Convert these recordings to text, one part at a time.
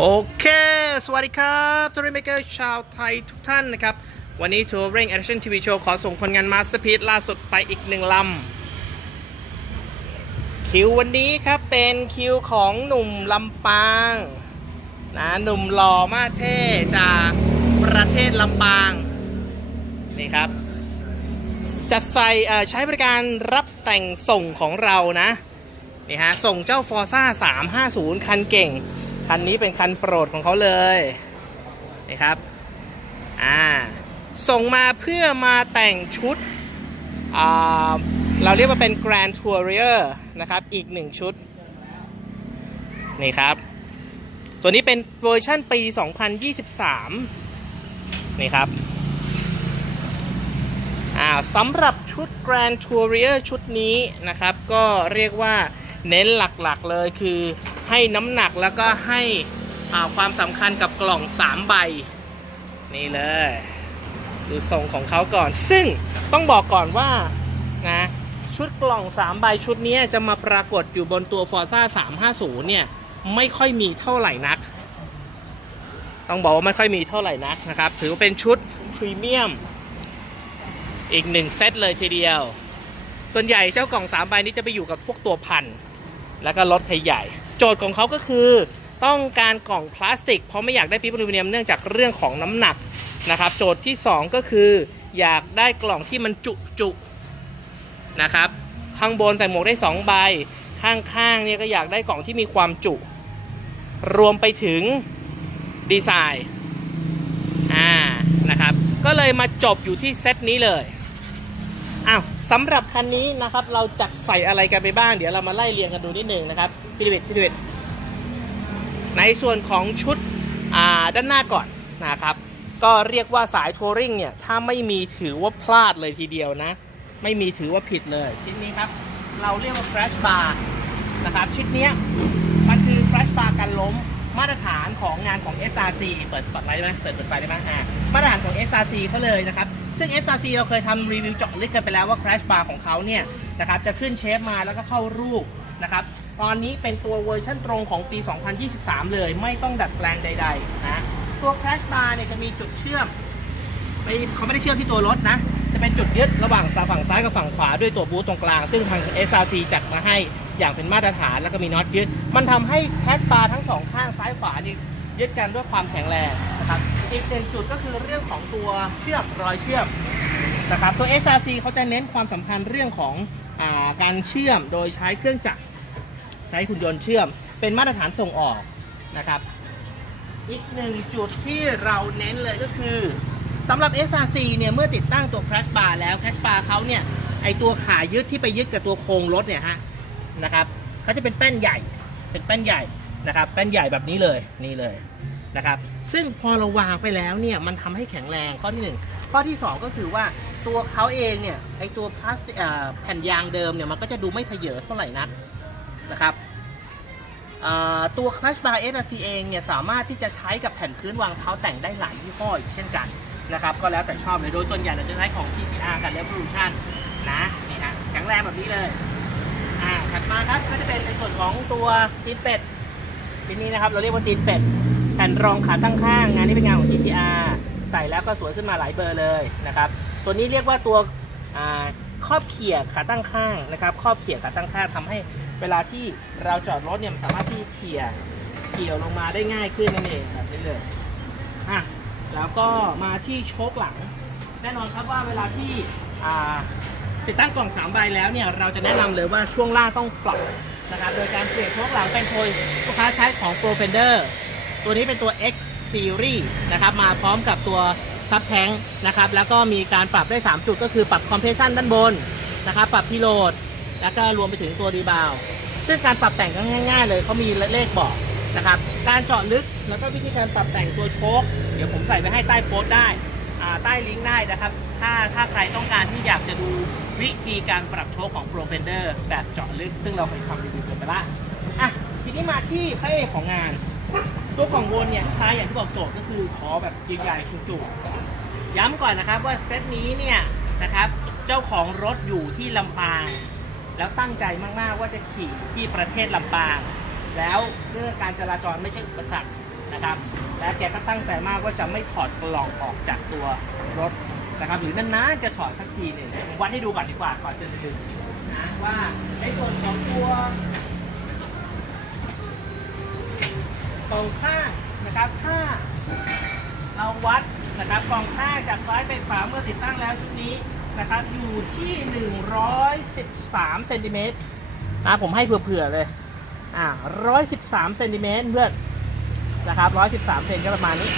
โอเค สวัสดีครับทัวริงเมเกอร์ชาวไทยทุกท่านนะครับ วันนี้ทัวริงแอคชั่นทีวีโชว์ขอส่งผลงานมาสเตอร์พีซล่าสุดไปอีกหนึ่งลำ คิววันนี้ครับเป็นคิวของหนุ่มลำปางนะหนุ่มหล่อมาเท่จากประเทศลำปาง นี่ครับ จัดใส่ใช้บริการรับแต่งส่งของเรานะ นี่ฮะ ส่งเจ้า Forza 350 คันเก่ง คันนี้เป็นคันโปรดของเขาเลยนี่ครับอ่าส่งมาเพื่อมาแต่งชุดอ่าเราเรียกว่าเป็น Grand Tourer นะครับ อีกหนึ่งชุด นี่ครับ ตัวนี้เป็นเวอร์ชั่นปี 2023 นี่ครับอ่าสำหรับชุด Grand Tourer ชุดนี้นะครับ ก็เรียกว่าเน้นหลักๆเลยคือ ให้น้ำหนักแล้วก็ให้ความสำคัญกับกล่อง 3 ใบ นี่เลย ดูทรงของเขาก่อน ซึ่งต้องบอกก่อนว่านะชุดกล่อง 3 ใบชุดนี้จะมาปรากฏอยู่บนตัว Forza 350 เนี่ย ไม่ค่อยมีเท่าไหร่นัก ต้องบอกว่าไม่ค่อยมีเท่าไหร่นักนะครับ ถือว่าเป็นชุดพรีเมียมอีกหนึ่งเซตเลยทีเดียว ส่วนใหญ่เจ้ากล่องสามใบนี้จะไปอยู่กับพวกตัวพัน แล้วก็รถใหญ่ โจทย์ของเขาก็คือต้องการกล่องพลาสติก เพราะไม่อยากได้พิพอลูมิเนียมเนื่องจากเรื่องของน้ำหนักนะครับ โจทย์ที่ 2 ก็คือ อยากได้กล่องที่มันจุจุนะครับ ข้างบนใส่หมวกได้ 2 ใบ ข้างๆเนี่ยก็อยากได้กล่องที่มีความจุ รวมไปถึงดีไซน์อ่านะครับ ก็เลยมาจบอยู่ที่เซตนี้เลยอ้าว สำหรับคันนี้นะครับ เราจะใส่อะไรกันไปบ้าง เดี๋ยวเรามาไล่เรียงกันดูนิดหนึ่งนะครับพี่ดิวิดพี่ดิวิดในส่วนของชุดด้านหน้าก่อนนะครับ ก็เรียกว่าสายทัวริงเนี่ย ถ้าไม่มีถือว่าพลาดเลยทีเดียวนะ ไม่มีถือว่าผิดเลย ชิ้นนี้ครับ เราเรียกว่า crash bar นะครับ ชิ้นนี้มันคือ crash bar กันล้มมาตรฐานของงานของ SRC เปิดสปอตไลท์ได้ไหมเปิดเปิดไฟได้ไหมอ่ามาตรฐานของ SRC เขาเลยนะครับ ซึ่ง SRC เราเคยทำรีวิวเจาะลึกกันไปแล้วว่า crash bar ของเขาเนี่ยนะครับจะขึ้นเชฟมาแล้วก็เข้ารูปนะครับตอนนี้เป็นตัวเวอร์ชันตรงของปี 2023 เลย ไม่ต้องดัดแปลงใดๆนะตัว crash bar เนี่ยจะมีจุดเชื่อมไม่เขาไม่ได้เชื่อมที่ตัวรถนะ จะเป็นจุดยึดระหว่างฝั่งซ้ายกับฝั่งขวาด้วยตัวบูทตรงกลาง ซึ่งทาง SRT จัดมาให้อย่างเป็นมาตรฐานแล้วก็มีน็อตยึด มันทำให้แคสบาร์ทั้งสองข้างซ้ายขวานี่ยึดกันด้วยความแข็งแรง นะครับอีกหนึ่งจุดก็คือเรื่องของตัวเชือกรอยเชื่อมนะครับตัว SRC เขาจะเน้นความสำคัญเรื่องของอาการเชื่อมโดยใช้เครื่องจักรใช้หุ่นยนต์เชื่อม เป็นมาตรฐานส่งออกนะครับอีกหนึ่งจุดที่เราเน้นเลยก็คือสำหรับ SRC เนี่ยเมื่อติดตั้งตัว crash bar แล้ว crash bar เขาเนี่ยไอตัวขายึดที่ไปยึดกับตัวโครงรถเนี่ยฮะนะครับเขาจะเป็นแป้นใหญ่เป็นแป้นใหญ่นะครับแป้นใหญ่แบบนี้เลยนี่เลย นะครับ ซึ่งพอเราวางไปแล้วเนี่ยมันทำให้แข็งแรงข้อที่หนึ่งข้อที่สองก็คือว่าตัวเขาเองเนี่ยไอตัวพลาสติกแผ่นยางเดิมเนี่ยมันก็จะดูไม่เพเยอเท่าไหร่นักนะครับตัว Crash Bar SRC เองเนี่ยสามารถที่จะใช้กับแผ่นพื้นวางเท้าแต่งได้หลายยี่ห้ออีกเช่นกันนะครับก็แล้วแต่ชอบเลยโดยส่วนใหญ่เราจะใช้ของ GTR กับ Revolution นะนี่ฮะแข็งแรงแบบนี้เลยอ่าถัดมาครับก็จะเป็นในส่วนของตัวตีนเป็ดทีนี้นะครับเราเรียกว่าตีนเป็ด แผ่นรองขาตั้งข้างงานนี้เป็นงานของ GTR ใส่แล้วก็สวยขึ้นมาหลายเบอร์เลยนะครับ ตัวนี้เรียกว่าตัวครอบเขี่ยขาตั้งข้างนะครับครอบเขี่ยขาตั้งข้างทำให้เวลาที่เราจอดรถเนี่ยสามารถที่เขี่ยเกี่ยวลงมาได้ง่ายขึ้นนั่นเองแบบนี้เลยอะแล้วก็มาที่โชคหลัง แน่นอนครับว่าเวลาที่ติดตั้งกล่อง3ใบแล้วเนี่ยเราจะแนะนำเลยว่าช่วงล่างต้องปรับนะครับโดยการเปลี่ยนโชคหลังเป็นโทยลูกค้าใช้ของ Pro Fender ตัวนี้เป็นตัว X Series นะครับ มาพร้อมกับตัวซับแทงนะครับ แล้วก็มีการปรับได้ 3 จุดก็คือปรับคอมเพรสชันด้านบนนะครับ ปรับพิโลด แล้วก็รวมไปถึงตัวรีบาวซึ่งการปรับแต่งก็ง่าย ๆ เลยเขามีเลขบอกนะครับ การเจาะลึกแล้วก็วิธีการปรับแต่งตัวโชคเดี๋ยวผมใส่ไว้ให้ใต้โพสต์ได้ใต้ลิงก์ได้นะครับ ถ้าถ้าใครต้องการที่อยากจะดูวิธีการปรับโชคของ Pro Fender แบบเจาะลึก ซึ่งเราเคยทำรีวิวกันไปละอะทีนี้มาที่พระเอกของงาน ตัวกล่องวนเนี่ยท้ายอย่างที่บอกโจทย์ก็คือขอแบบใหญ่ๆจุกๆย้ำก่อนนะครับว่าเซตนี้เนี่ยนะครับเจ้าของรถอยู่ที่ลำปาง แล้วตั้งใจมากๆว่าจะขี่ที่ประเทศลำปาง แล้วเรื่องการจราจรไม่ใช่อุปสรรคนะครับ และแกก็ตั้งใจมากว่าจะไม่ถอดกล่องออกจากตัวรถนะครับหรือนานๆจะถอดสักทีหนึ่งวัดให้ดูก่อนดีกว่าก่อนจะดึงนะว่าในส่วนของตัว กล่องข้างนะครับถ้าเราวัดนะครับกล่องข้างจากซ้ายไปขวาเมื่อติดตั้งแล้วชุดนี้นะครับอยู่ที่ 113เซนติเมตรนะผมให้เผื่อๆเลยอ่า113เซนติเมตรเพื่อนนะครับ113เซนก็ประมาณนี้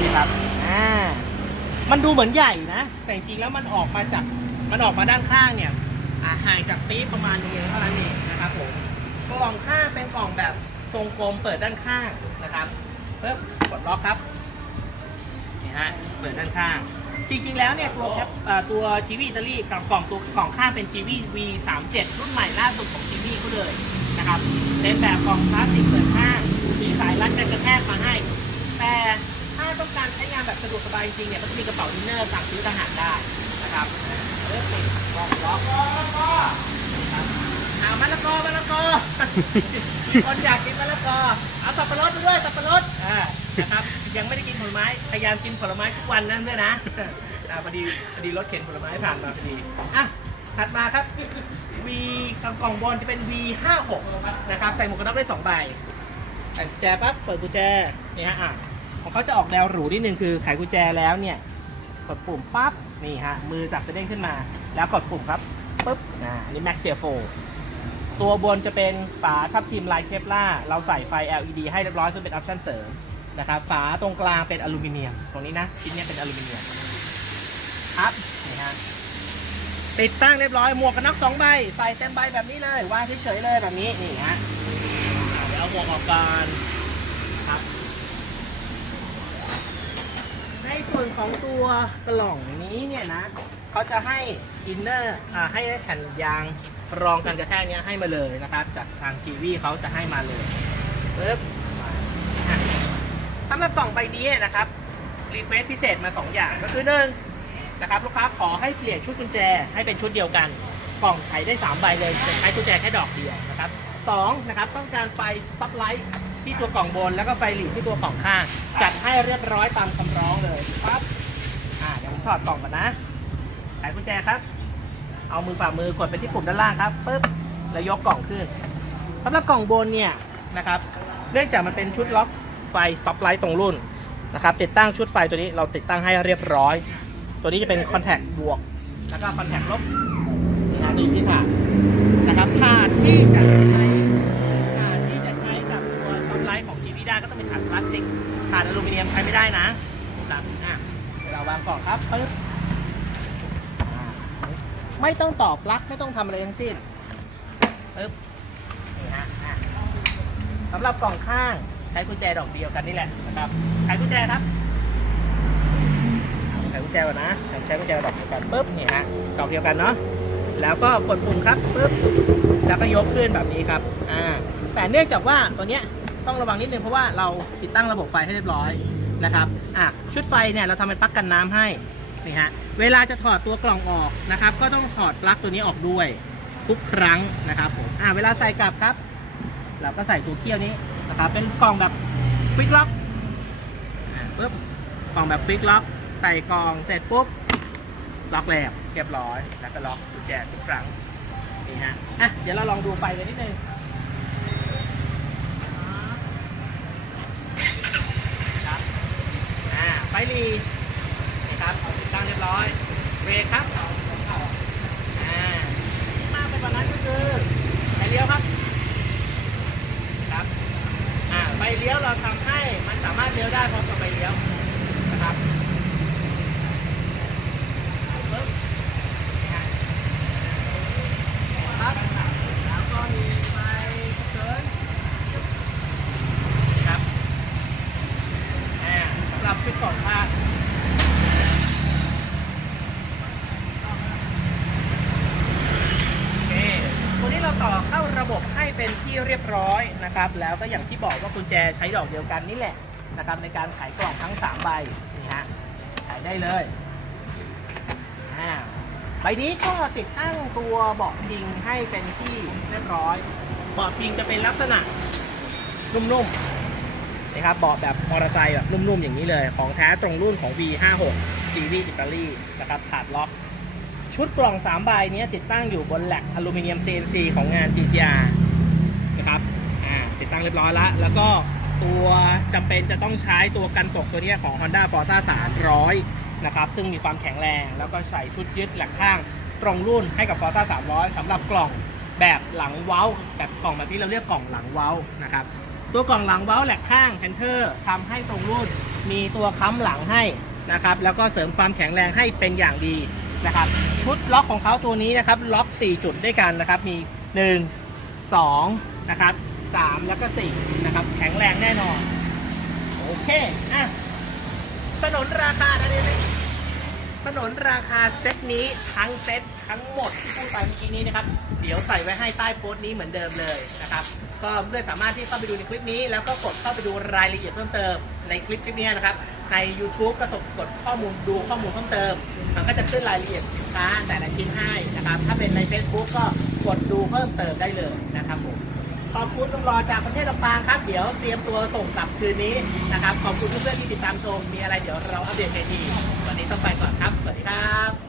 นี่ครับอ่ามันดูเหมือนใหญ่นะ แต่จริงๆแล้วมันออกมาจากมันออกมาด้านข้างเนี่ยอ่าห่างจากปี๊ประมาณนึงเท่านั้นเองนะครับผมกล่องข้างเป็นกล่องแบบ ทรงกลมเปิดด้านข้างนะครับเพิ่มกดล็อกครับนี่ฮะเปิดด้านข้าง จริงๆแล้วเนี่ยตัวแคปเอ่อตัว GV อิตาลีกับกล่องตัวกล่องข้างเป็น GV V37 รุ่นใหม่ล่าสุดของ GV เขาเลยนะครับเป็นแบบกล่องพลาสติกเปิดข้างมีสายรัดกันกระแทกมาให้ แต่ถ้าต้องการใช้งานแบบสะดวกสบายจริงๆเนี่ยก็จะมีกระเป๋าดินเนอร์สั่งซื้อทหารได้นะครับเริ่มติดกล่องล็อก เอามะละกอมะละกอมีคนอยากกินมะละกอเอาสับปะรดมาด้วยสับปะรดอ่านะครับยังไม่ได้กินผลไม้พยายามกินผลไม้ทุกวันนั่นด้วยนะอ่าพอดีพอดีรถเข็นผลไม้ผ่านมาพอดีอะถัดมาครับ V กล่องบอลจะเป็น V 5 6นะครับใส่หมวกกันน็อกได้2ใบใส่กุญแจปั๊บเปิดกุญแจนี่ฮะอะของเขาจะออกแนวหรูนิดนึงคือไขกุญแจแล้วเนี่ยกดปุ่มปั๊บนี่ฮะมือจับจะเด้งขึ้นมา แล้วกดปุ่มครับปึ๊บอ่าอันนี้ Max 4 ตัวบนจะเป็นฝาทับทิมลายเคปล่าเราใส่ไฟ LED ให้เรียบร้อยซึ่งเป็นออปชั่นเสริมนะครับฝาตรงกลางเป็นอลูมิเนียม ตรงนี้นะชิ้นเนี้ยเป็นอลูมิเนียมครับนี่ฮะติดตั้งเรียบร้อยหมวกกันน็อกสองใบใส่เต็มใบแบบนี้เลยวางเฉยๆเลยแบบนี้นี่ฮะเดี๋ยวเอาหมวกออกก่อนครับในส่วนของตัวกล่องนี้เนี่ยนะเขาจะให้อินเนอร์อ่าให้แผ่นยาง รองกันกระแทกเนี้ยให้มาเลยนะครับ จากทางทีวีเขาจะให้มาเลยปึ๊บสำหรับกล่องใบนี้นะครับรีเควสพิเศษมา 2 อย่างก็คือหนึ่งนะครับลูกค้าขอให้เปลี่ยนชุดกุญแจให้เป็นชุดเดียวกันกล่องไขได้ 3 ใบเลยแต่ใช้กุญแจแค่ดอกเดียวนะครับสองนะครับต้องการไฟสต็อปไลท์ที่ตัวกล่องบนแล้วก็ไฟหลีดที่ตัวกล่องข้าง จัดให้เรียบร้อยตามคำร้องเลยปั๊บอ่าเดี๋ยวผมถอดกล่องก่อนนะไขกุญแจครับ เอามือฝ่ามือกดไปที่ปุ่มด้านล่างครับปึ๊บแล้วยกกล่องขึ้นสำหรับกล่องบนเนี่ยนะครับเนื่องจากมันเป็นชุดล็อกไฟสต็อปไลท์ตรงรุ่นนะครับติดตั้งชุดไฟตัวนี้เราติดตั้งให้เรียบร้อย ตัวนี้จะเป็นคอนแทคบวก แล้วก็คอนแทคลบนะนี่ที่ถาดนะครับถาดที่จะใช้ถาดที่จะใช้กับตัวสต็อปไลท์ของ GV ได้ก็ต้องเป็นถาดพลาสติกถาดอลูมิเนียมใช้ไม่ได้นะครับอะเดี๋ยวเราวางกล่องครับปึ๊บ ไม่ต้องตอบปลั๊กไม่ต้องทำอะไรทั้งสิ้นปึ๊บนี่ฮะอะสำหรับกล่องข้างใช้กุญแจดอกเดียวกันนี่แหละนะครับไขกุญแจครับเอาไขกุญแจก่อนนะใช้กุญแจดอกเดียวกันปึ๊บนี่ฮะดอกเดียวกันเนาะแล้วก็กดปุ่มครับปึ๊บแล้วก็ยกขึ้นแบบนี้ครับอ่าแต่เนื่องจากว่าตัวเนี้ยต้องระวังนิดนึงเพราะว่าเราติดตั้งระบบไฟให้เรียบร้อยนะครับอะชุดไฟเนี่ยเราทำเป็นปลั๊กกันน้ำให้ นี่ฮะเวลาจะถอดตัวกล่องออกนะครับ ก็ต้องถอดปลั๊กตัวนี้ออกด้วยทุกครั้งนะครับผมอ่าเวลาใส่กลับครับ เราก็ใส่ตัวเคี่ยวนี้นะครับเป็นกล่องแบบควิกล็อกอ่าปุ๊บกล่องแบบควิกล็อก ใส่กล่องเสร็จปุ๊บล็อกแล้วเรียบร้อยแล้วก็ล็อกกุญแจทุกครั้งนี่ฮะอะเดี๋ยวเราลองดูไฟกันนิดนึงครับอ่าไฟรี ตั้งเรียบร้อย เบรกครับอ่ามากไปกว่านั้นก็คือไฟเลี้ยวครับ ครับอ่าไฟเลี้ยวเราทำให้มันสามารถเลี้ยวได้พร้อมกับไฟเลี้ยวนะครับปึ๊บนี่ฮะครับแล้วก็มีไฟเกินครับอ่าสำหรับชุดกล่องภาค โอเค ต่อเข้าระบบให้เป็นที่เรียบร้อยนะครับ แล้วก็อย่างที่บอกว่ากุญแจใช้ดอกเดียวกันนี่แหละนะครับในการไขกล่องทั้ง 3 ใบนี่ฮะไขได้เลยใบนี้ก็ติดตั้งตัวเบาะพิงให้เป็นที่เรียบร้อยเบาะพิงจะเป็นลักษณะนุ่มๆนะครับเบาะแบบมอเตอร์ไซค์แบบนุ่มๆอย่างนี้เลย ของแท้ตรงรุ่นของ V56 ซีรีส์อิตาลีนะครับถาดล็อก ชุดกล่อง3ใบนี้ติดตั้งอยู่บนแหลกอลูมิเนียม CNC ของงาน GTR นะครับติดตั้งเรียบร้อยแล้ว แล้วก็ตัวจำเป็นจะต้องใช้ตัวกันตกตัวนี้ของ Honda Forza 300 นะครับ ซึ่งมีความแข็งแรง แล้วก็ใส่ชุดยึดแหลกข้างตรงรุ่นให้กับ Forza 300 สำหรับกล่องแบบหลังเว้า แบบกล่องแบบที่เราเรียกกล่องหลังเว้านะครับ ตัวกล่องหลังเว้าแหลกข้างแพนเทอร์ทำให้ตรงรุ่นมีตัวค้ำหลังให้นะครับ แล้วก็เสริมความแข็งแรงให้เป็นอย่างดี นะครับ ชุดล็อกของเขาตัวนี้นะครับล็อก 4 จุดด้วยกันนะครับ มี 1 2นะครับ3แล้วก็4นะครับแข็งแรงแน่นอน โอเคอะสนนราคานะเนี่ยสนนราคาเซตนี้ทั้งเซต ทั้งหมดที่พูดไปเมื่อกี้นี้นะครับ เดี๋ยวใส่ไว้ให้ใต้โพสต์นี้เหมือนเดิมเลยนะครับ ก็เพื่อนสามารถที่เข้าไปดูในคลิปนี้ แล้วก็กดเข้าไปดูรายละเอียดเพิ่มเติมในคลิปคลิปนี้นะครับ ใน YouTube ก็ส่งกดข้อมูลดูข้อมูลเพิ่มเติม มันก็จะขึ้นรายละเอียดสินค้าแต่ละชิ้นให้นะครับ ถ้าเป็นใน Facebook ก็กดดูเพิ่มเติมได้เลยนะครับผมขอบคุณลุงรอจากประเทศลำปางครับ เดี๋ยวเตรียมตัวส่งกลับคืนนี้นะครับ ขอบคุณเพื่อนๆที่ติดตามชม มีอะไรเดี๋ยวเราอัปเดตในทีวันนี้ต้องไปก่อนครับ สวัสดีครับ